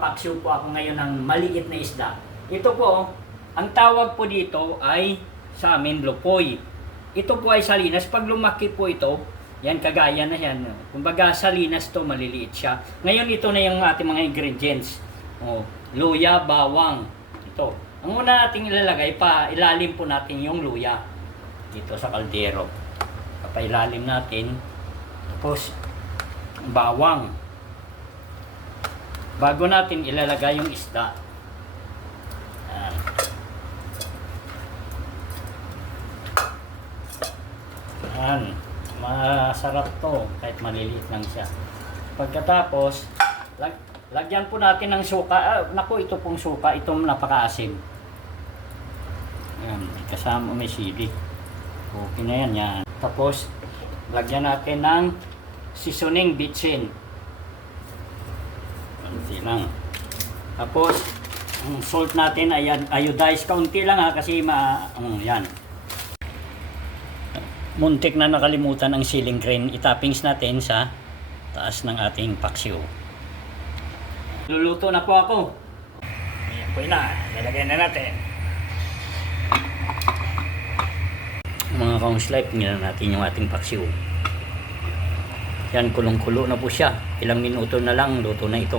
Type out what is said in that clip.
magpapaksyo po ako ngayon ng maliit na isda. Ito po, ang tawag po dito ay sa amin lupoy. Ito po ay salinas. Pag lumaki po ito, yan kagaya na yan. Kumbaga salinas to, maliliit siya. Ngayon ito na yung ating mga ingredients. Oh, luya, bawang. Ito. Ang una nating ilalagay pa, ilalim po natin yung luya. Dito sa kaldero. Papailalim natin. Tapos, bawang. Bago natin ilalagay yung isda. Ayan. Ayan. Masarap to kahit maliliit lang siya. Pagkatapos, lagyan po natin ng suka. Naku, ito pong suka. Itong napakaasim. Ayan. Kasama may sili. Okay na yan. Yan. Tapos, lagyan natin ng seasoning bitsin. Kaunti lang. Tapos, ang salt natin ay iodized. Kaunti lang ha, kasi yan. Muntik na nakalimutan ang ceiling crane. Itappings natin sa taas ng ating paksiw. Luluto na po ako. Ayan po na. Lalagay na natin. Mga kaunslay, tingnan natin yung ating paksiw. Yan, kulong-kulo na po siya. Ilang minuto na lang, luto na ito.